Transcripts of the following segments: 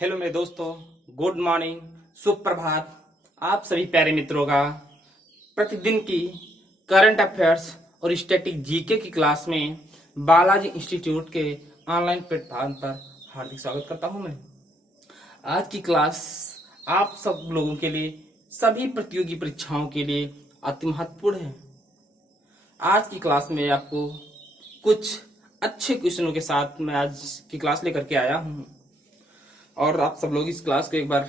Hello मेरे दोस्तों, good morning, सुप्रभात। आप सभी प्यारे मित्रों का प्रतिदिन की करंट अफेयर्स और स्टैटिक जीके की क्लास में बालाजी इंस्टीट्यूट के ऑनलाइन प्लेटफॉर्म पर हार्दिक स्वागत करता हूं मैं। आज की क्लास आप सब लोगों के लिए, सभी प्रतियोगी परीक्षाओं के लिए अति महत्वपूर्ण है। आज की क्लास में आपको कुछ अच्छे क्वेश्चनों के साथ मैं आज की क्लास लेकर के आया हूं और आप सब लोग इस क्लास को एक बार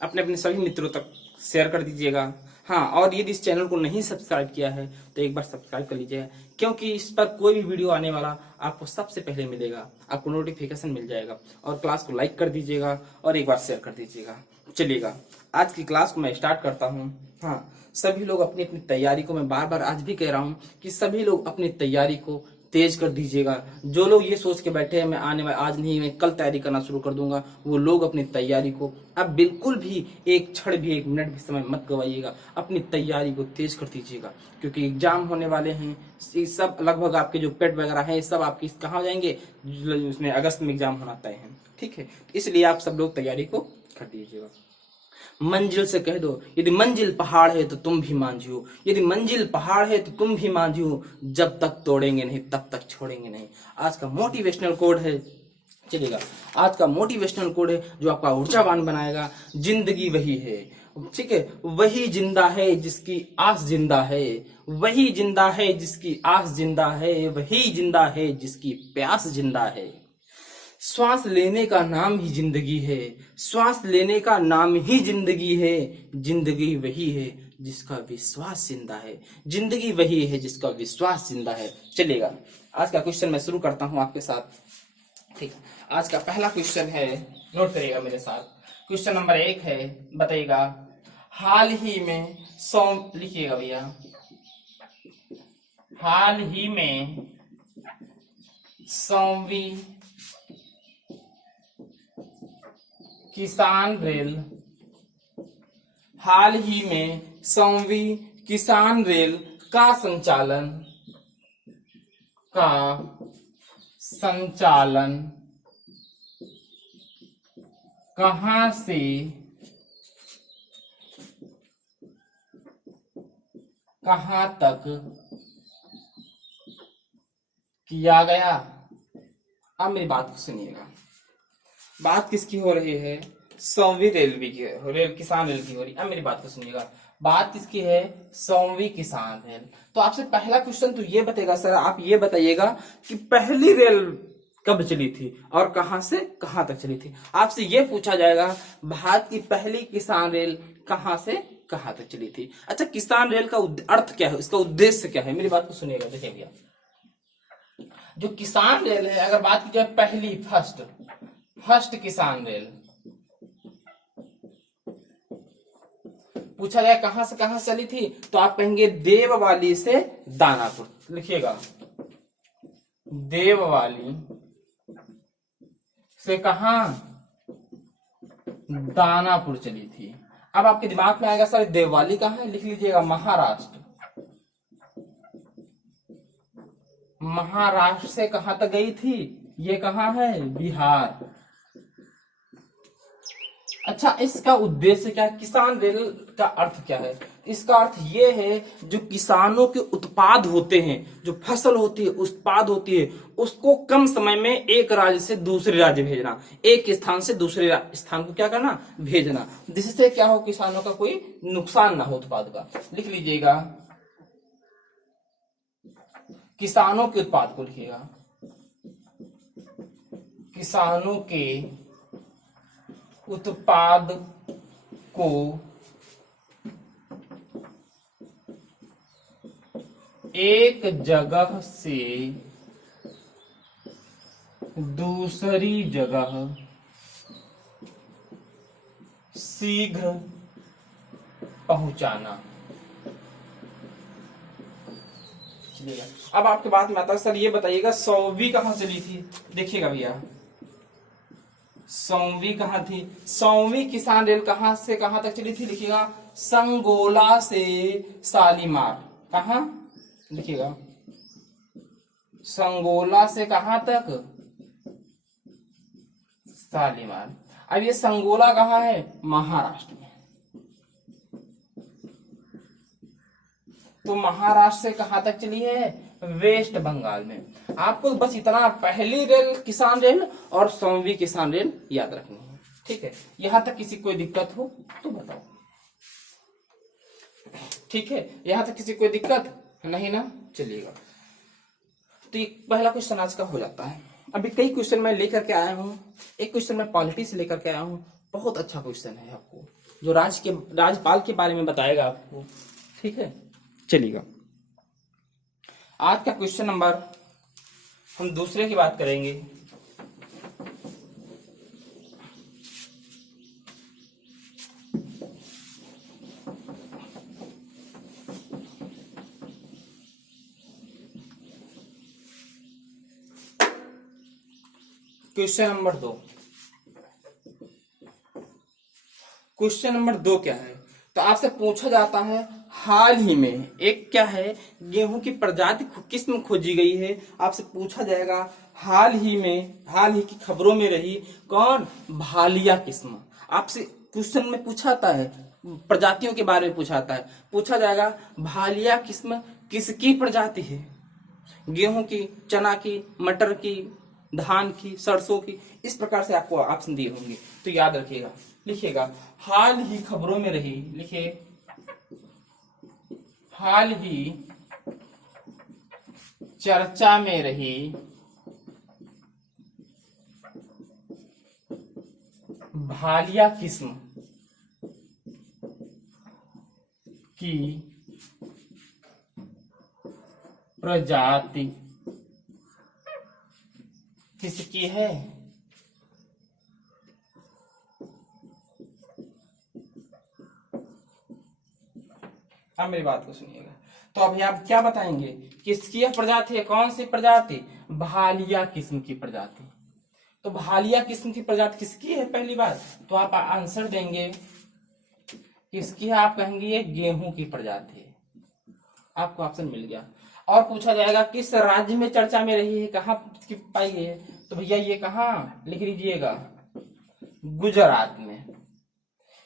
अपने अपने सभी मित्रों तक शेयर कर दीजिएगा। हाँ, और यदि इस चैनल को नहीं सब्सक्राइब किया है तो एक बार सब्सक्राइब कर लीजिएगा, क्योंकि इस पर कोई भी वीडियो आने वाला आपको सबसे पहले मिलेगा, आपको नोटिफिकेशन मिल जाएगा। और क्लास को लाइक कर दीजिएगा और एक बार शेयर कर दीजिएगा। चलिएगा, आज की क्लास को मैं स्टार्ट करता हूँ। हाँ, सभी लोग अपनी अपनी तैयारी को, मैं बार बार आज भी कह रहा हूँ कि सभी लोग अपनी तैयारी को तेज कर दीजिएगा। जो लोग ये सोच के बैठे हैं मैं आने वाले आज नहीं, मैं कल तैयारी करना शुरू कर दूंगा, वो लोग अपनी तैयारी को अब बिल्कुल भी एक क्षण भी, एक मिनट भी समय मत गवाइएगा। अपनी तैयारी को तेज कर दीजिएगा, क्योंकि एग्जाम होने वाले हैं। ये सब लगभग आपके जो पेट वगैरह हैं सब आपकी कहाँ जाएंगे, उसमें अगस्त में एग्जाम होना तय है। ठीक है, इसलिए आप सब लोग तैयारी को कर दीजिएगा। मंजिल से कह दो, यदि मंजिल पहाड़ है तो तुम भी मांझियो, यदि मंजिल पहाड़ है तो तुम भी मांझियो, जब तक तोड़ेंगे नहीं तब तक छोड़ेंगे नहीं। आज का मोटिवेशनल कोड है, चलिएगा, आज का मोटिवेशनल कोड है जो आपका ऊर्जावान बनाएगा। जिंदगी वही है, ठीक है, वही जिंदा है जिसकी आस जिंदा है, वही जिंदा है जिसकी आस जिंदा है, वही जिंदा है जिसकी प्यास जिंदा है। श्वास लेने का नाम ही जिंदगी है, श्वास लेने का नाम ही जिंदगी है। जिंदगी वही है जिसका विश्वास जिंदा है, जिंदगी वही है जिसका विश्वास जिंदा है। चलिएगा, आज का क्वेश्चन मैं शुरू करता हूं आपके साथ। ठीक है, आज का पहला क्वेश्चन है, नोट करिएगा मेरे साथ। क्वेश्चन नंबर 1 है, बताइएगा, हाल ही में लिखिएगा भैया, हाल ही में 100वीं किसान रेल, हाल ही में 100वीं किसान रेल का संचालन कहां से कहां तक किया गया। अब मेरी बात को सुनिएगा, बात किसकी हो रही है? 100वीं रेलवे की, रेल किसान रेल की हो रही। अब मेरी बात को सुनिएगा, बात किसकी है? 100वीं किसान रेल। तो आपसे पहला क्वेश्चन तो ये बताएगा, सर आप ये बताइएगा कि पहली रेल कब चली थी और कहां से कहां तक चली थी। आपसे ये पूछा जाएगा, भारत की पहली किसान रेल कहां से कहां तक चली थी। अच्छा, किसान रेल का अर्थ क्या है, इसका उद्देश्य क्या है? मेरी बात को सुनिएगा। देखिए भैया, जो किसान रेल है, अगर बात की जाए पहली, फर्स्ट किसान रेल पूछा जाए कहां से कहां चली थी, तो आप कहेंगे देववाली से दानापुर। लिखिएगा, देववाली से कहां? दानापुर चली थी। अब आपके दिमाग में आएगा, सर देववाली कहां है? लिख लीजिएगा, महाराष्ट्र। महाराष्ट्र से कहां तक गई थी? ये कहां है? बिहार। अच्छा, इसका उद्देश्य क्या है? किसान रेल का अर्थ क्या है? इसका अर्थ ये है, जो किसानों के उत्पाद होते हैं, जो फसल होती है, उत्पाद होती है, उसको कम समय में एक राज्य से दूसरे राज्य भेजना, एक स्थान से दूसरे स्थान को क्या करना? भेजना, जिससे क्या हो, किसानों का कोई नुकसान ना हो उत्पाद का। लिख लीजिएगा, किसानों के उत्पाद को लिखिएगा, किसानों के उत्पाद को एक जगह से दूसरी जगह शीघ्र पहुंचाना। अब आपके बात में आता है, सर ये बताइएगा 100वीं कहां चली थी। देखिएगा भैया, 100वीं कहां थी? 100वीं किसान रेल कहां से कहां तक चली थी? लिखिएगा, संगोला से शालीमार। कहां? लिखिएगा, संगोला से कहां तक? शालीमार। अब ये संगोला कहाँ है? महाराष्ट्र में। तो महाराष्ट्र से कहां तक चली है? वेस्ट बंगाल में। आपको बस इतना, पहली रेल किसान रेल और 100वीं किसान रेल याद रखनी है, ठीक है। यहां तक किसी कोई दिक्कत हो तो बताओ, ठीक है। यहां तक किसी कोई दिक्कत नहीं ना? चलिएगा, तो ये पहला क्वेश्चन आज का हो जाता है। अभी कई क्वेश्चन मैं लेकर के आया हूं। एक क्वेश्चन मैं पॉलिटी से लेकर के आया हूं, बहुत अच्छा क्वेश्चन है आपको, जो राज्यपाल के बारे में बताएगा आपको, ठीक है। चलिएगा, आज का क्वेश्चन नंबर, हम दूसरे की बात करेंगे। Question number 2। क्वेश्चन नंबर 2 क्या है? तो आपसे पूछा जाता है, हाल ही में एक क्या है, गेहूं की प्रजाति किस्म खोजी गई है। आपसे पूछा जाएगा, हाल ही की खबरों में रही कौन? भालिया किस्म। आपसे क्वेश्चन में पूछाता है, प्रजातियों के बारे में पूछाता है, पूछा जाएगा भालिया किस्म किसकी प्रजाति है? गेहूं की, चना की, मटर की, धान की, सरसों की, इस प्रकार से आपको ऑप्शन दिए होंगे। तो याद रखिएगा, लिखिएगा, हाल ही खबरों में रही, लिखिए हाल ही चर्चा में रही भालिया किस्म की प्रजाति किसकी है? अब मेरी बात को सुनिएगा। तो अभी आप क्या बताएंगे, किसकी यह प्रजाति है? कौन सी प्रजाति? भालिया किस्म की प्रजाति। तो भालिया किस्म की प्रजाति किसकी है? पहली बात तो आप आंसर देंगे किसकी है? आप कहेंगे ये गेहूं की प्रजाति है। आपको ऑप्शन मिल गया। और पूछा जाएगा किस राज्य में चर्चा में रही है, कहां पाई गई है? तो भैया ये कहां लिख लीजिएगा, गुजरात में।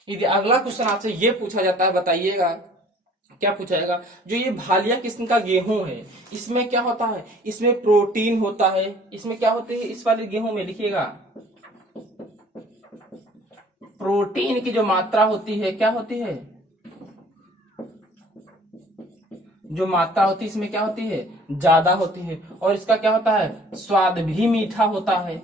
यदि अगला क्वेश्चन आपसे ये पूछा जाता है, बताइएगा क्या पूछा जाएगा, जो ये भालिया किस्म का गेहूं है, इसमें क्या होता है? इसमें प्रोटीन होता है। इसमें क्या होते है? इस वाले गेहूं में लिखिएगा, प्रोटीन की जो मात्रा होती है, क्या होती है? जो मात्रा होती है इसमें क्या होती है? ज्यादा होती है। और इसका क्या होता है? स्वाद भी मीठा होता है,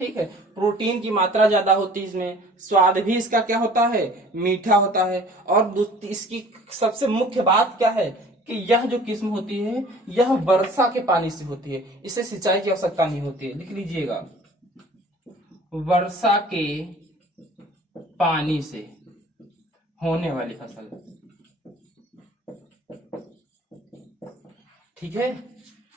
ठीक है। प्रोटीन की मात्रा ज्यादा होती है इसमें, स्वाद भी इसका क्या होता है? मीठा होता है। और इसकी सबसे मुख्य बात क्या है कि यह जो किस्म होती है, यह वर्षा के पानी से होती है, इसे सिंचाई की आवश्यकता नहीं होती है। लिख लीजिएगा, वर्षा के पानी से होने वाली फसल, ठीक है।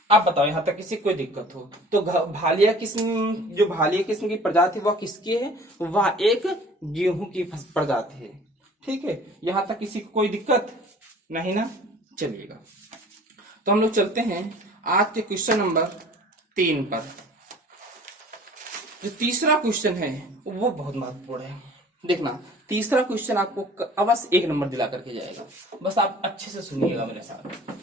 अब बताओ यहां तक किसी कोई दिक्कत हो तो, भालिया किस्म, जो भालिया किस्म की प्रजाति वह किसकी है? वह एक गेहूं की प्रजाति है, ठीक है। यहां तक किसी को कोई दिक्कत नहीं ना? चलिएगा, तो हम लोग चलते हैं आज के क्वेश्चन नंबर 3 पर। जो तीसरा क्वेश्चन है वो बहुत महत्वपूर्ण है। देखना, तीसरा क्वेश्चन आपको अवश्य 1 नंबर दिला करके जाएगा, बस आप अच्छे से सुनिएगा मेरे साथ।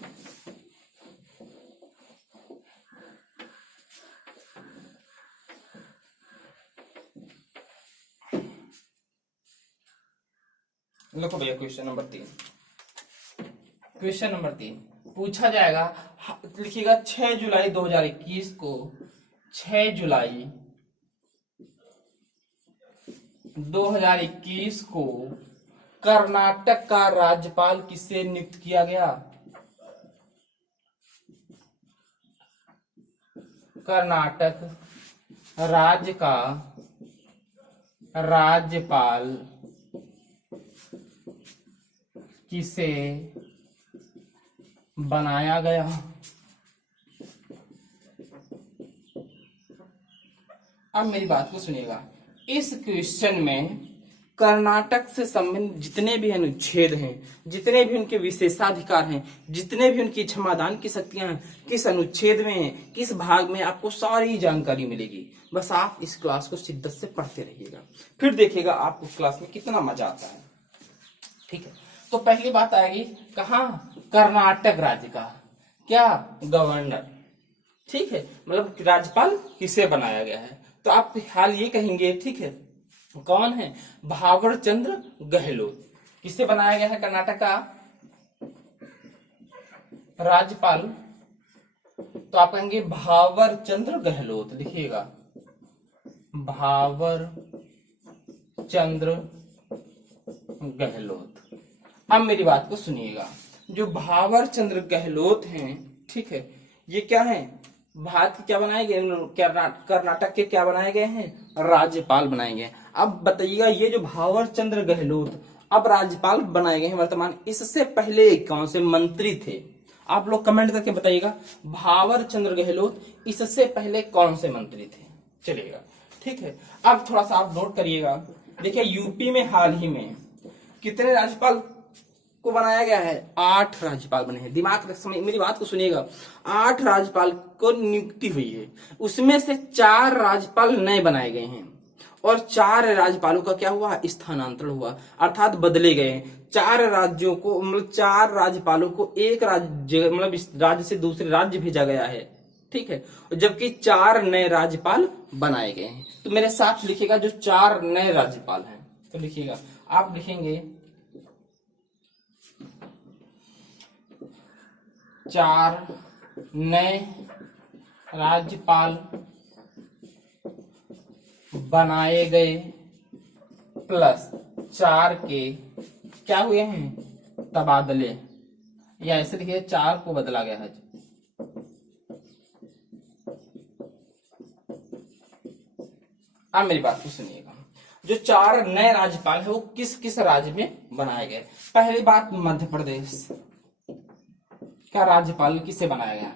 देखो भैया, क्वेश्चन नंबर 3, क्वेश्चन नंबर 3 पूछा जाएगा, लिखिएगा 6 जुलाई 2021 को, 6 जुलाई 2021 को कर्नाटक का राज्यपाल किसे नियुक्त किया गया? कर्नाटक राज्य का राज्यपाल किसे बनाया गया? अब मेरी बात को सुनिएगा, इस क्वेश्चन में कर्नाटक से संबंधित जितने भी अनुच्छेद हैं, जितने भी उनके विशेषाधिकार हैं, जितने भी उनकी क्षमादान की शक्तियां हैं, किस अनुच्छेद में है, किस भाग में, आपको सारी जानकारी मिलेगी। बस आप इस क्लास को शिद्दत से पढ़ते रहिएगा, फिर देखिएगा आपको क्लास में कितना मजा आता है। ठीक है, तो पहली बात आएगी कहाँ, कर्नाटक राज्य का क्या गवर्नर। ठीक है, मतलब राज्यपाल किसे बनाया गया है, तो आप हाल ये कहेंगे, ठीक है, कौन है, भावर चंद्र गहलोत। किसे बनाया गया है कर्नाटक का राज्यपाल, तो आप कहेंगे भावर चंद्र गहलोत, लिखिएगा भावर चंद्र गहलोत। अब मेरी बात को सुनिएगा, जो भावर चंद्र गहलोत हैं, ठीक है, ये क्या है, भारत के क्या बनाए गए, कर्नाटक के क्या बनाए गए हैं, राज्यपाल बनाए गए। अब बताइएगा, ये जो भावर चंद्र गहलोत अब राज्यपाल बनाए गए हैं वर्तमान, इससे पहले कौन से मंत्री थे, आप लोग कमेंट करके बताइएगा। भावर चंद्र गहलोत इससे पहले कौन से मंत्री थे, चलिएगा। ठीक है, अब थोड़ा सा आप नोट करिएगा। देखिए, यूपी में हाल ही में कितने राज्यपाल को बनाया गया है, 8 राज्यपाल बने हैं। दिमाग समय मेरी बात को सुनिएगा, 8 राज्यपाल को नियुक्ति हुई है, उसमें से 4 राज्यपाल नए बनाए गए हैं और 4 राज्यपालों का क्या हुआ, स्थानांतरण हुआ, अर्थात बदले गए। 4 राज्यों को, मतलब 4 राज्यपालों को एक राज्य, मतलब इस राज्य से दूसरे राज्य भेजा गया है। ठीक है, जबकि 4 नए राज्यपाल बनाए गए हैं। तो मेरे साथ लिखिएगा, जो 4 नए राज्यपाल हैं, तो लिखिएगा, आप लिखेंगे 4 नए राज्यपाल बनाए गए प्लस 4 के क्या हुए हैं, तबादले, या ऐसे लिखिए 4 को बदला गया है। अब मेरी बात को सुनिएगा, जो 4 नए राज्यपाल है वो किस किस राज्य में बनाए गए। पहली बात, मध्य प्रदेश का राज्यपाल किसे बनाया गया।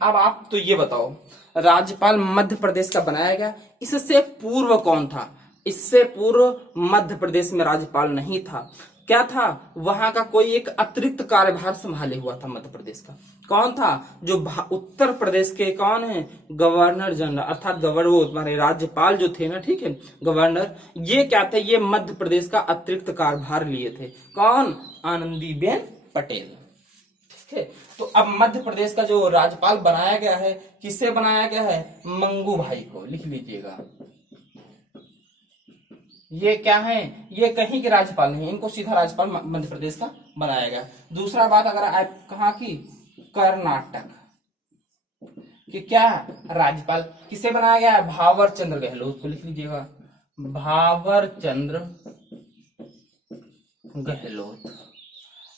अब आप तो ये बताओ, राज्यपाल मध्य प्रदेश का बनाया गया, इससे पूर्व कौन था, इससे पूर्व मध्य प्रदेश में राज्यपाल नहीं था। क्या था, वहां का कोई एक अतिरिक्त कार्यभार संभाले हुआ था मध्य प्रदेश का। कौन था, जो उत्तर प्रदेश के कौन है, गवर्नर जनरल, अर्थात गवर्नर, तुम्हारे राज्यपाल जो थे ना, ठीक है, गवर्नर, ये क्या थे, ये मध्य प्रदेश का अतिरिक्त कार्यभार लिए थे। कौन, आनंदीबेन पटेल। ठीक है, तो अब मध्य प्रदेश का जो राज्यपाल बनाया गया है, किससे बनाया गया है, मंगू भाई को, लिख लीजिएगा। ये क्या है, ये कहीं के राज्यपाल नहीं, इनको सीधा राज्यपाल मध्य प्रदेश का बनाया गया। दूसरा बात, अगर आप कहा कि कर्नाटक कि क्या राज्यपाल किसे बनाया गया है, भावर चंद्र गहलोत को, लिख लीजिएगा भावर चंद्र गहलोत।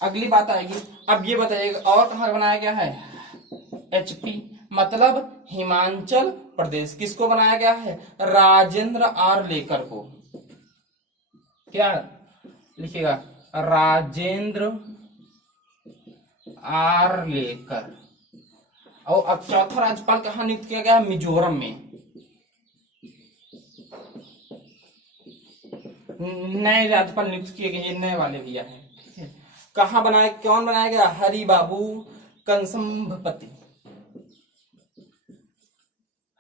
अगली बात आएगी, अब ये बताइएगा और कहां बनाया गया है, एचपी, मतलब हिमाचल प्रदेश। किसको बनाया गया है, राजेंद्र आर लेकर को, क्या लिखिएगा, राजेंद्र आर लेकर। और अब चौथा राज्यपाल कहां नियुक्त किया गया, मिजोरम में। नए राज्यपाल नियुक्त किए गए, ये नए वाले भैया हैं। ठीक है, कहां बनाया, कौन बनाया गया, हरि बाबू कंसम्भपति,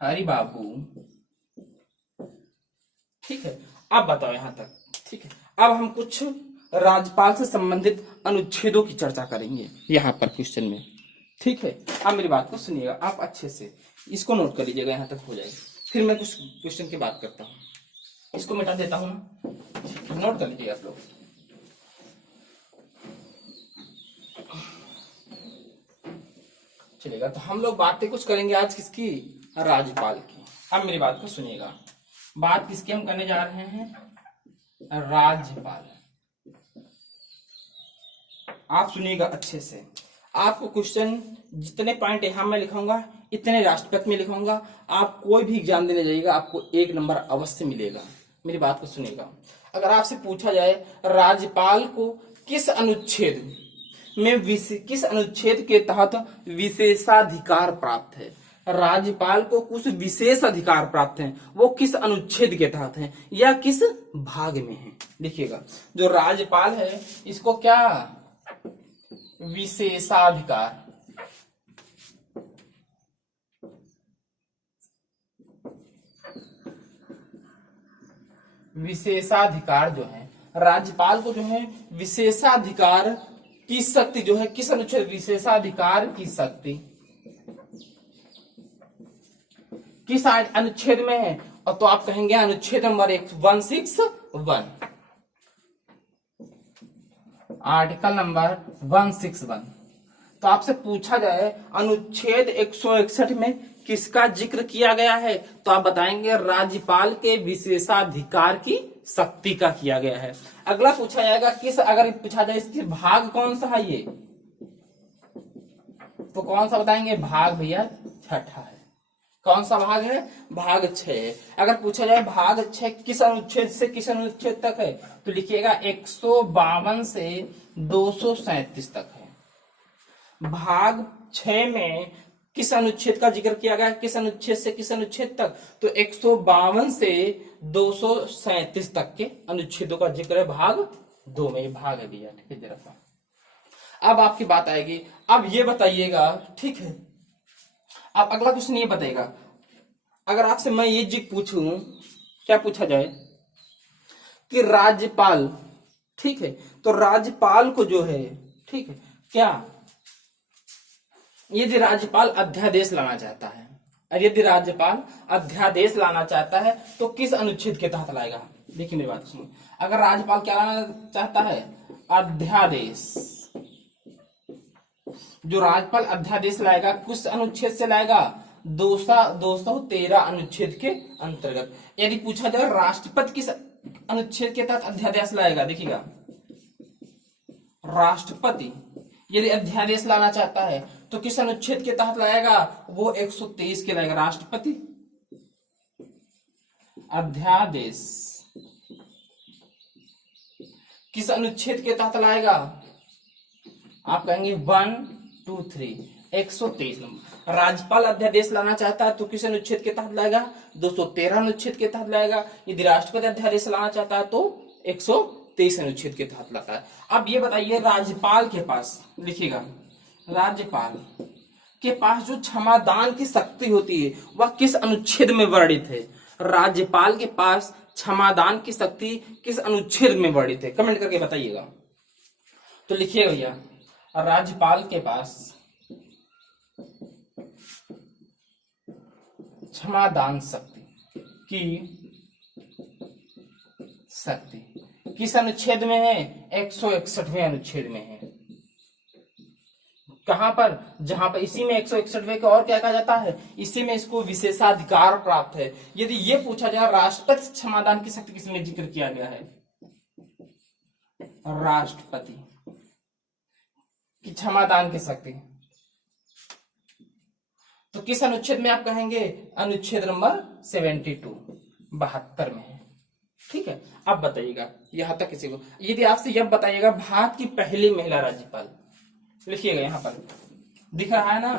हरि बाबू। ठीक है, अब बताओ यहां तक। ठीक है, अब हम कुछ राज्यपाल से संबंधित अनुच्छेदों की चर्चा करेंगे यहां पर क्वेश्चन में। ठीक है, अब मेरी बात को सुनिएगा, आप अच्छे से इसको नोट कर लीजिएगा, यहां तक हो जाएगा। फिर मैं कुछ क्वेश्चन की बात करता हूं, इसको मिटा देता हूं ना, नोट कर लीजिएगा आप लोग। चलेगा, तो हम लोग बातें कुछ करेंगे आज किसकी, राज्यपाल की। अब मेरी बात को सुनिएगा, बात किसकी हम करने जा रहे हैं, राज्यपाल। आप सुनिएगा अच्छे से, आपको क्वेश्चन जितने पॉइंट यहां मैं लिखूंगा, इतने राष्ट्रपति में लिखूंगा। आप कोई भी एग्जाम देने जाइएगा, आपको 1 नंबर अवश्य मिलेगा। मेरी बात को सुनिएगा, अगर आपसे पूछा जाए राज्यपाल को किस अनुच्छेद में, किस अनुच्छेद के तहत विशेषाधिकार प्राप्त है, राज्यपाल को कुछ विशेष अधिकार प्राप्त हैं, वो किस अनुच्छेद के तहत हैं या किस भाग में हैं? देखिएगा, जो राज्यपाल है इसको क्या विशेषाधिकार, विशेषाधिकार जो है राज्यपाल को जो है विशेषाधिकार की शक्ति जो है किस अनुच्छेद, विशेषाधिकार की शक्ति किस अनुच्छेद में है? और तो आप कहेंगे अनुच्छेद नंबर 161, आर्टिकल नंबर 161। तो आपसे पूछा जाए अनुच्छेद 161 में किसका जिक्र किया गया है, तो आप बताएंगे राज्यपाल के विशेषाधिकार की शक्ति का किया गया है। अगला पूछा जाएगा किस, अगर पूछा जाए इसके भाग कौन सा है ये, तो कौन सा बताएंगे? भाग भैया छठा है। कौन सा भाग है? भाग 6। अगर पूछा जाए भाग 6 किस अनुच्छेद से किस अनुच्छेद तक है, तो लिखिएगा 152 से 237 तक है। भाग 6 में किस अनुच्छेद का जिक्र किया गया, किस अनुच्छेद से किस अनुच्छेद तक, तो 152 से 237 तक के अनुच्छेदों का जिक्र है भाग 2 में। भाग है भैया, ठीक है जरा सा। अब आपकी बात आएगी, अब ये बताइएगा, ठीक है, आप अगला क्वेश्चन ये बताइएगा, अगर आपसे मैं ये जी पूछूं, क्या पूछा जाए कि राज्यपाल, ठीक है, तो राज्यपाल को जो है, ठीक है, क्या यदि राज्यपाल अध्यादेश लाना चाहता है, यदि राज्यपाल अध्यादेश लाना चाहता है तो किस अनुच्छेद के तहत लाएगा? देखिए मेरी बात सुनिए, अगर राज्यपाल क्या लाना चाहता है? अध्यादेश। जो राज्यपाल अध्यादेश लाएगा किस अनुच्छेद से लाएगा? 213 अनुच्छेद के अंतर्गत। यदि पूछा जाए राष्ट्रपति किस अनुच्छेद के तहत अध्यादेश लाएगा, देखिएगा, राष्ट्रपति यदि अध्यादेश लाना चाहता है तो किस अनुच्छेद के तहत लाएगा? वो 123 के लाएगा। राष्ट्रपति अध्यादेश किस अनुच्छेद के तहत लाएगा? आप कहेंगे 1, 2, 3, 123 नंबर। राज्यपाल अध्यादेश लाना चाहता है तो किस अनुच्छेद के तहत लाएगा? 213 अनुच्छेद के तहत लाएगा। यदि राष्ट्रपति अध्यादेश लाना चाहता है तो 123 अनुच्छेद के तहत लाता है। अब ये बताइए, राज्यपाल के पास, लिखिएगा, राज्यपाल के पास जो क्षमादान की शक्ति होती है वह किस अनुच्छेद में वर्णित है? राज्यपाल के पास क्षमादान की शक्ति किस अनुच्छेद में वर्णित है? कमेंट करके बताइएगा। तो लिखिए भैया, राज्यपाल के पास क्षमादान शक्ति की शक्ति किस अनुच्छेद में है? 161वें अनुच्छेद में है। कहां पर? जहां पर इसी में 161वें को और क्या कहा जाता है? इसी में इसको विशेषाधिकार प्राप्त है। यदि ये पूछा जाए राष्ट्रपति क्षमादान की शक्ति किसमें जिक्र किया गया है? राष्ट्रपति की क्षमादान की शक्ति, तो किस अनुच्छेद में आप कहेंगे? अनुच्छेद नंबर 72 में है। ठीक है, अब बताइएगा यहां तक किसी को, यदि आपसे यह बताइएगा भारत की पहली महिला राज्यपाल, लिखिएगा, यहां पर दिख रहा है ना,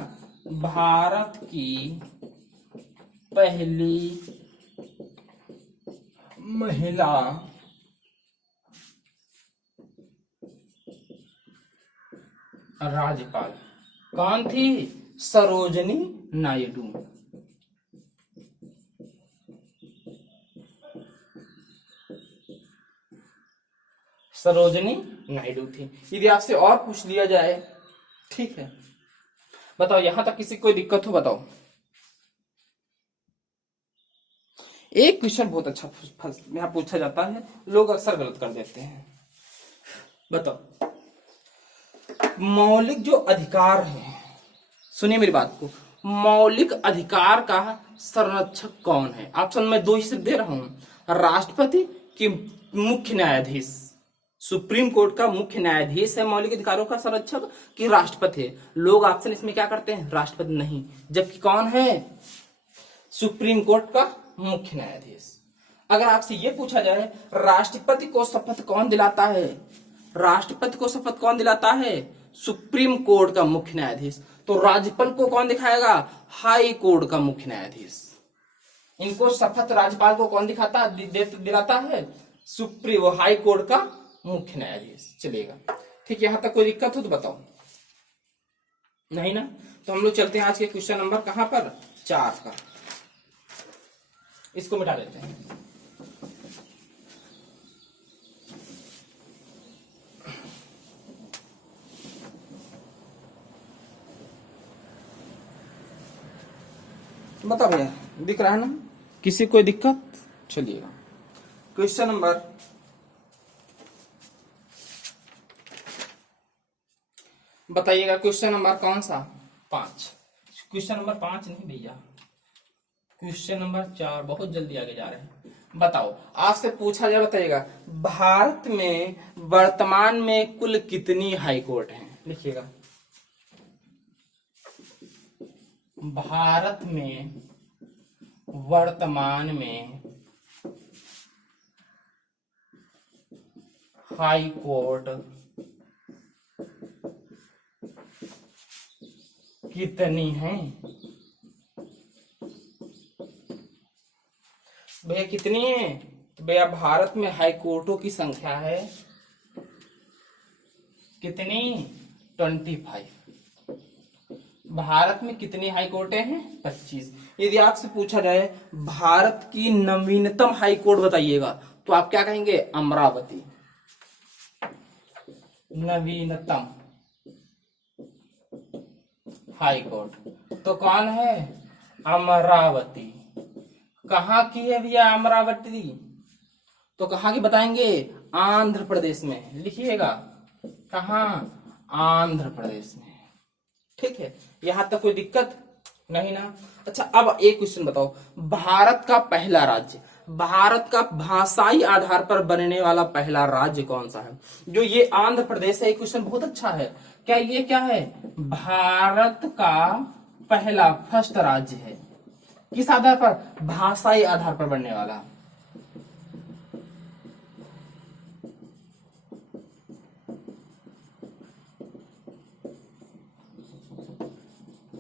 भारत की पहली महिला राज्यपाल कौन थी? सरोजनी नायडू। सरोजनी नायडू थी। यदि आपसे और पूछ लिया जाए, ठीक है, बताओ यहां तक किसी कोई दिक्कत हो? बताओ। एक क्वेश्चन बहुत अच्छा यहां पूछा जाता है, लोग अक्सर गलत कर देते हैं। बताओ, मौलिक जो अधिकार है, सुनिए मेरी बात को, मौलिक अधिकार का संरक्षक कौन है? ऑप्शन में 2 ही सिर्फ दे रहा हूं, राष्ट्रपति की मुख्य न्यायाधीश, सुप्रीम कोर्ट का मुख्य न्यायाधीश है मौलिक अधिकारों का संरक्षक, कि राष्ट्रपति है? लोग ऑप्शन इसमें क्या करते हैं? राष्ट्रपति नहीं, जबकि कौन है? सुप्रीम कोर्ट का मुख्य न्यायाधीश। अगर आपसे यह पूछा जाए राष्ट्रपति को शपथ कौन दिलाता है? राष्ट्रपति को शपथ कौन दिलाता है? सुप्रीम कोर्ट का मुख्य न्यायाधीश। तो राज्यपाल को कौन दिखाएगा? हाई कोर्ट का मुख्य न्यायाधीश। इनको शपथ राज्यपाल को कौन दिलाता है? सुप्रीम हाई कोर्ट का मुख्य न्यायाधीश। चलेगा, ठीक, यहां तक कोई दिक्कत हो तो बताओ। नहीं ना? तो हम लोग चलते हैं आज के क्वेश्चन नंबर कहां पर? 4 का। इसको मिटा देते हैं। बताओ भैया, दिख रहा है ना? किसी कोई दिक्कत? चलिएगा, क्वेश्चन नंबर बताइएगा। क्वेश्चन नंबर कौन सा? 5। क्वेश्चन नंबर 5 नहीं भैया, क्वेश्चन नंबर 4। बहुत जल्दी आगे जा रहे हैं। बताओ, आपसे पूछा जाए, बताइएगा, भारत में वर्तमान में कुल कितनी हाई कोर्ट हैं? लिखिएगा, भारत में वर्तमान में हाई कोर्ट कितनी हैं? भैया कितनी है? तो भैया भारत में हाई कोर्टों की संख्या है कितनी? 25। भारत में कितनी हाई कोर्टें हैं? 25। यदि आपसे पूछा जाए भारत की नवीनतम हाई कोर्ट बताइएगा, तो आप क्या कहेंगे? अमरावती। नवीनतम हाई कोर्ट तो कौन है? अमरावती। कहाँ की है भैया अमरावती? तो कहाँ की बताएंगे? आंध्र प्रदेश में। लिखिएगा, कहाँ? आंध्र प्रदेश में। ठीक है, यहां तक कोई दिक्कत नहीं ना? अच्छा, अब एक क्वेश्चन बताओ, भारत का पहला राज्य, भारत का भाषाई आधार पर बनने वाला पहला राज्य कौन सा है? जो ये आंध्र प्रदेश है, ये क्वेश्चन बहुत अच्छा है। क्या ये क्या है? भारत का पहला फर्स्ट राज्य है। किस आधार पर? भाषाई आधार पर बनने वाला।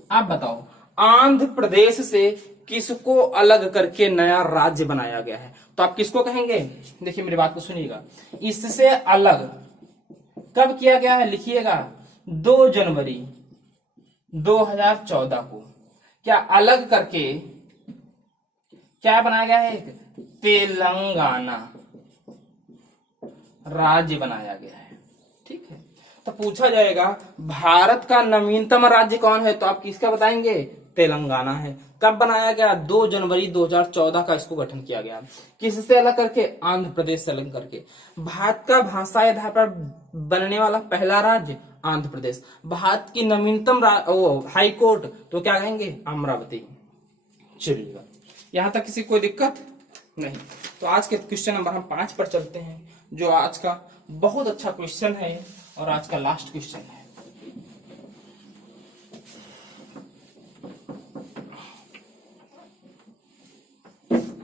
आप बताओ, आंध्र प्रदेश से किसको अलग करके नया राज्य बनाया गया है? तो आप किसको कहेंगे? देखिए मेरी बात को सुनिएगा, इससे अलग कब किया गया है? लिखिएगा, 2 जनवरी 2014 को क्या अलग करके क्या बनाया गया है? तेलंगाना राज्य बनाया गया है। ठीक है, तो पूछा जाएगा भारत का नवीनतम राज्य कौन है? तो आप किसका बताएंगे? तेलंगाना है। कब बनाया गया? 2 जनवरी 2014 का इसको गठन किया गया। किससे अलग करके? आंध्र प्रदेश से अलग करके। भारत का भाषाई आधार पर बनने वाला पहला राज्य आंध्र प्रदेश। भारत की नवीनतम हाई कोर्ट तो क्या कहेंगे? अमरावती। चलिएगा, यहां तक किसी कोई दिक्कत नहीं? तो आज के क्वेश्चन नंबर हम 5 पर चलते हैं, जो आज का बहुत अच्छा क्वेश्चन है और आज का लास्ट क्वेश्चन है।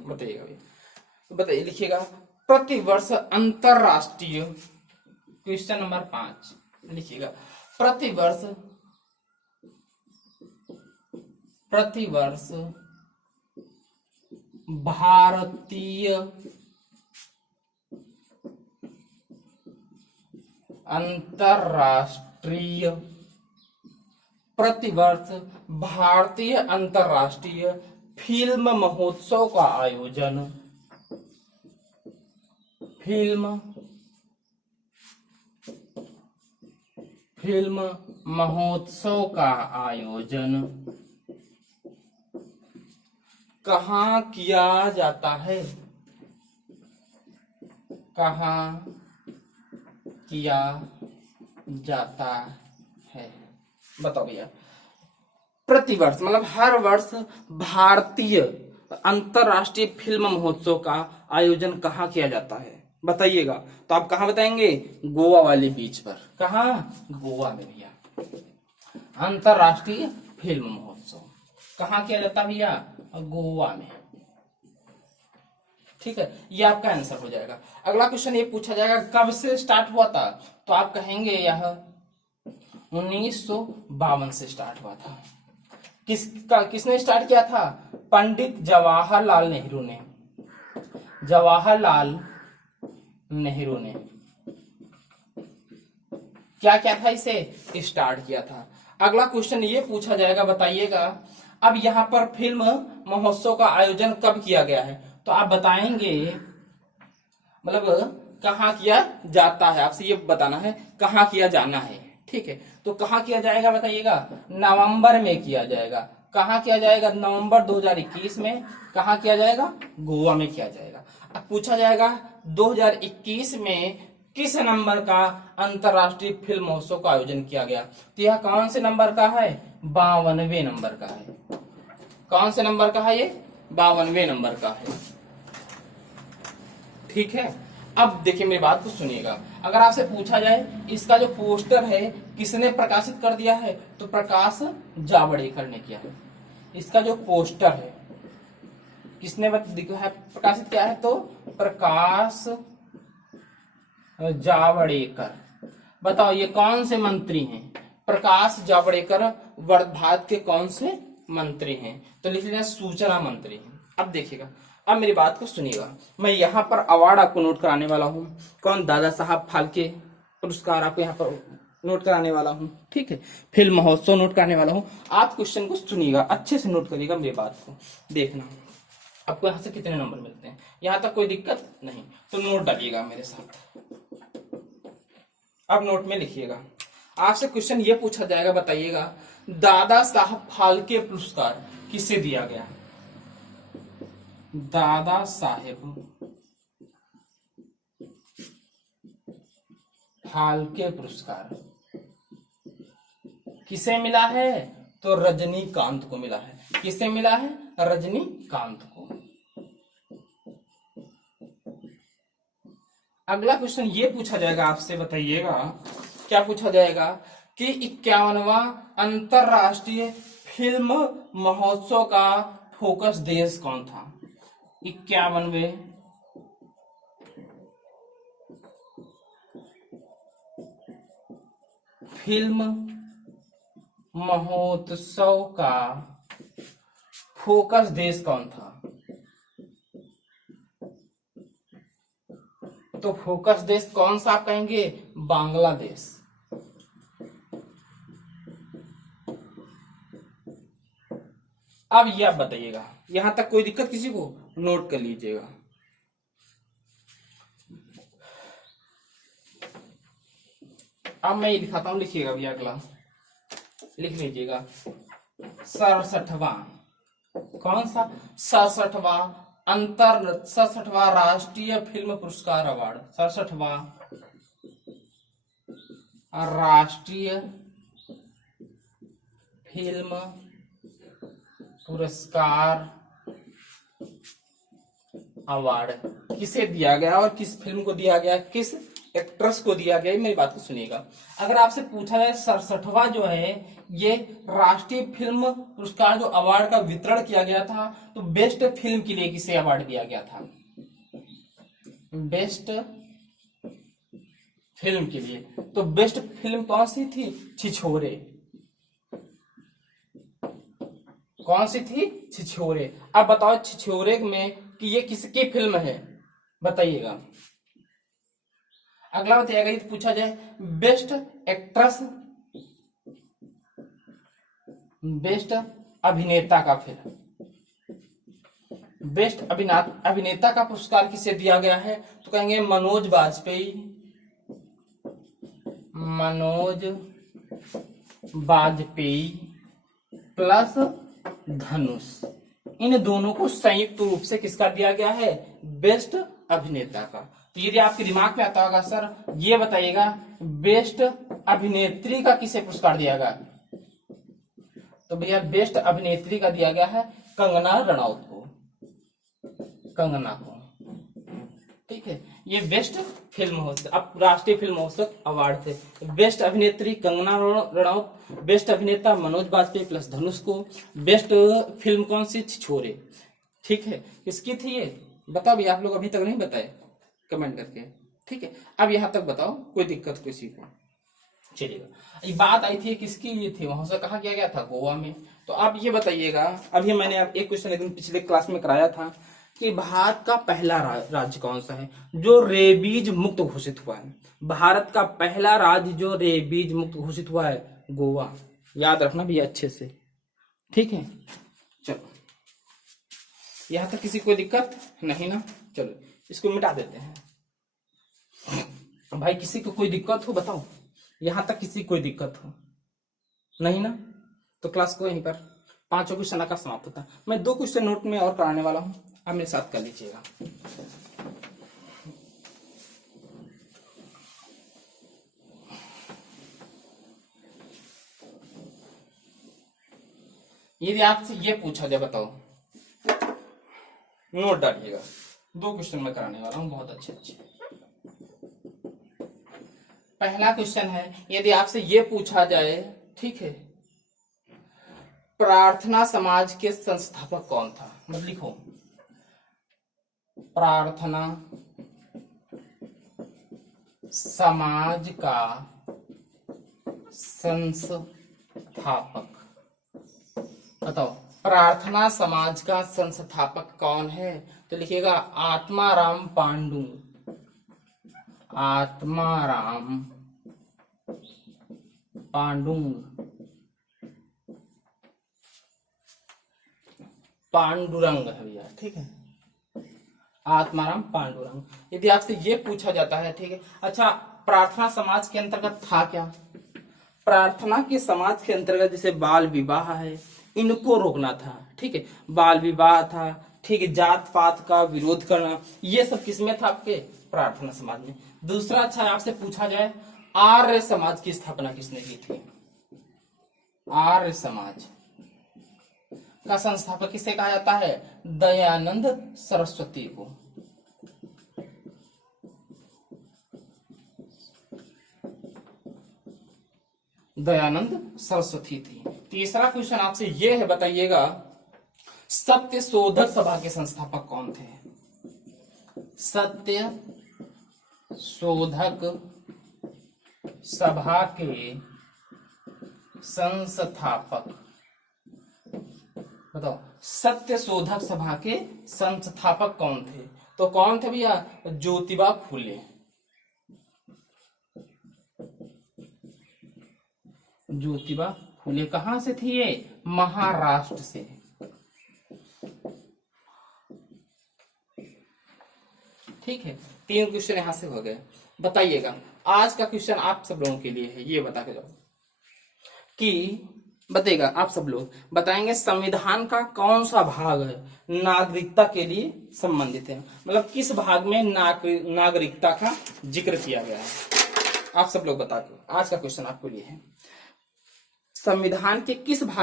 बताइएगा भैया, तो बताइए, लिखिएगा, प्रतिवर्ष अंतरराष्ट्रीय, क्वेश्चन नंबर 5 लिखिएगा, प्रतिवर्ष भारतीय अंतरराष्ट्रीय प्रतिवर्ष भारतीय अंतरराष्ट्रीय फिल्म महोत्सव का आयोजन, फिल्म महोत्सव का आयोजन कहाँ किया जाता है? कहाँ किया जाता है? बताओ भैया। प्रतिवर्ष मतलब हर वर्ष भारतीय अंतरराष्ट्रीय फिल्म महोत्सव का आयोजन कहाँ किया जाता है? बताइएगा। तो आप कहाँ बताएंगे? गोवा वाले बीच पर। कहाँ? गोवा में भैया। अंतरराष्ट्रीय फिल्म महोत्सव कहाँ किया जाता है भैया? गोवा में। ठीक है, ये आपका आंसर हो जाएगा। अगला क्वेश्चन ये पूछा जाएगा कब से स्टार्ट हुआ था? तो आप कहेंगे यह 1952 से स्टार्ट हुआ था। किसने स्टार्ट किया था? पंडित जवाहरलाल नेहरू ने। जवाहरलाल नेहरू ने क्या क्या था, इसे स्टार्ट किया था। अगला क्वेश्चन ये पूछा जाएगा, बताइएगा अब यहाँ पर फिल्म महोत्सव का आयोजन कब किया गया है? तो आप बताएंगे, मतलब कहाँ किया जाता है, आपसे ये बताना है कहाँ किया जाना है। ठीक है, तो कहाँ किया जाएगा बताइएगा? नवंबर में किया जाएगा। कहाँ किया जाएगा? नवंबर 2021 में। कहाँ किया जाएगा? गोवा में किया जाएगा। अब पूछा जाएगा 2021 में किस नंबर का अंतरराष्ट्रीय फिल्म महोत्सव का आयोजन किया गया? तो यह कौन से नंबर का है? 52वें नंबर का है। कौन से नंबर का है ये? 52वें नंबर का है। ठीक है, अब देखिए मेरी बात को सुनिएगा। अगर आपसे पूछा जाए इसका जो पोस्टर है किसने प्रकाशित कर दिया है, तो प्रकाश जावड़ेकर ने किया है। इसका जो पोस्टर है किसने प्रकाशित किया है? तो प्रकाश जावड़ेकर। बताओ ये कौन से मंत्री हैं? प्रकाश जावड़ेकर भारत के कौन से मंत्री हैं? तो लिख लेना सूचना मंत्री हैं। अब देखिएगा, अब मेरी बात को सुनिएगा। मैं यहाँ पर अवार्ड आपको नोट कराने वाला हूँ। कौन? दादा साहब फाल्के पुरस्कार आपको यहाँ पर नोट कराने वाला हूँ। ठीक है, फिल्म महोत्सव नोट कराने वाला हूँ। आप क्वेश्चन को सुनिएगा, अच्छे से नोट करिएगा, मेरी बात को देखना। आपको यहाँ से कितने नंबर मिलते हैं, यहाँ तक कोई दिक्कत नहीं, तो नोट डालिएगा मेरे साथ। अब नोट में लिखिएगा, आपसे क्वेश्चन ये पूछा जाएगा, बताइएगा दादा साहब फाल्के पुरस्कार किसे दिया गया? दादा साहेब फाल्के पुरस्कार किसे मिला है? तो रजनीकांत को मिला है। किसे मिला है? रजनीकांत को। अगला क्वेश्चन ये पूछा जाएगा आपसे, बताइएगा क्या पूछा जाएगा कि 51वां अंतरराष्ट्रीय फिल्म महोत्सव का फोकस देश कौन था? 51वें फिल्म महोत्सव का फोकस देश कौन था? तो फोकस देश कौन सा आप कहेंगे? बांग्लादेश। अब ये आप बताइएगा, यहां तक कोई दिक्कत किसी को? नोट कर लीजिएगा। अब मैं ये दिखाता हूं, लिखिएगा भैया। अगला लिख लीजिएगा 67वां, कौन सा? 67वां राष्ट्रीय फिल्म पुरस्कार अवार्ड। 67वां राष्ट्रीय फिल्म पुरस्कार अवार्ड किसे दिया गया और किस फिल्म को दिया गया, किस एक्ट्रेस को दिया गया? मेरी बात को सुनिएगा। अगर आपसे पूछा जाए 67वां जो है ये राष्ट्रीय फिल्म पुरस्कार जो अवार्ड का वितरण किया गया था, तो बेस्ट फिल्म के लिए किसे अवार्ड दिया गया था? बेस्ट फिल्म के लिए। तो बेस्ट फिल्म कौन सी थी? छिछोरे। कौन सी थी? छिछोरे। अब बताओ छिछोरे में कि ये किसकी फिल्म है, बताइएगा। अगला बताइएगा, ये पूछा जाए बेस्ट एक्ट्रेस, बेस्ट अभिनेता का फिल्म, बेस्ट अभिनेता का पुरस्कार किसे दिया गया है? तो कहेंगे मनोज वाजपेयी। मनोज वाजपेयी प्लस धनुष, इन दोनों को संयुक्त रूप से किसका दिया गया है? बेस्ट अभिनेता का। तो यदि आपके दिमाग में आता होगा सर ये बताइएगा बेस्ट अभिनेत्री का किसे पुरस्कार दिया गया, तो भैया बेस्ट अभिनेत्री का दिया गया है कंगना रनौत को। कंगना को, ठीक है। ये बेस्ट फिल्म महोत्सव, अब राष्ट्रीय फिल्म महोत्सव अवार्ड थे। बेस्ट अभिनेत्री कंगना रनौत, बेस्ट अभिनेता मनोज वाजपेयी प्लस धनुष को, बेस्ट फिल्म कौन सी? छिछोरे। ठीक है, किसकी थी ये? बताओ भैया, आप लोग अभी तक नहीं बताए, कमेंट करके। ठीक है, अब यहां तक बताओ, कोई दिक्कत किसी को? चलिएगा, ये बात आई थी किसकी, ये थी वहां से कहा किया गया था, गोवा में। तो अब ये बताइएगा, अभी मैंने अब एक क्वेश्चन एकदम पिछले क्लास में कराया था कि भारत का पहला राज्य कौन सा है जो रेबीज मुक्त घोषित हुआ है। भारत का पहला राज्य जो रेबीज मुक्त घोषित हुआ है, गोवा। याद रखना भी अच्छे से, ठीक है। चलो, यहां तक किसी को दिक्कत नहीं ना? चलो इसको मिटा देते हैं। भाई किसी को कोई दिक्कत हो बताओ, यहां तक किसी को कोई दिक्कत हो नहीं ना? तो क्लास को यहीं पर 5 क्वेश्चन का समाप्त होता है। मैं 2 क्वेश्चन नोट में और कराने वाला हूं, आप मेरे साथ कर लीजिएगा। यदि आपसे ये पूछा जाए, बताओ, नोट डालिएगा, 2 क्वेश्चन मैं कराने वाला हूं, बहुत अच्छे अच्छे। पहला क्वेश्चन है, यदि आपसे ये पूछा जाए, ठीक है, प्रार्थना समाज के संस्थापक कौन था? मतलब लिखो, प्रार्थना समाज का संस्थापक बताओ, प्रार्थना समाज का संस्थापक कौन है? तो लिखिएगा आत्माराम पांडु। आत्माराम पांडुंग, पांडुरंग है भैया, ठीक है, आत्माराम पांडुरंग। यदि आपसे ये पूछा जाता है, ठीक है, अच्छा प्रार्थना समाज के अंतर्गत था क्या? प्रार्थना के समाज के अंतर्गत जैसे बाल विवाह है, इनको रोकना था, ठीक है, बाल विवाह था, ठीक है, जात पात का विरोध करना, ये सब किसमें था? आपके प्रार्थना समाज में। दूसरा, अच्छा आपसे पूछा जाए आर्य समाज की स्थापना किसने की थी? आर्य समाज का संस्थापक किसे कहा जाता है? दयानंद सरस्वती को। दयानंद सरस्वती थी। तीसरा क्वेश्चन आपसे ये है, बताइएगा सत्य शोधक सभा के संस्थापक कौन थे? सत्य शोधक सभा के संस्थापक बताओ, सत्य शोधक सभा के संस्थापक कौन थे? तो कौन थे भैया? ज्योतिबा फुले। ज्योतिबा फुले कहां से थी? ये महाराष्ट्र से। ठीक है, 3 क्वेश्चन यहां से हो गए। बताइएगा, आज का क्वेश्चन आप सब लोगों के लिए है, ये बता के जाओ कि बताइएगा, आप सब लोग बताएंगे संविधान का कौन सा भाग है नागरिकता के लिए संबंधित है, मतलब किस भाग में नागरिकता का जिक्र किया गया है, आप सब लोग बता दो। आज का क्वेश्चन आपके लिए है, संविधान के किस भाग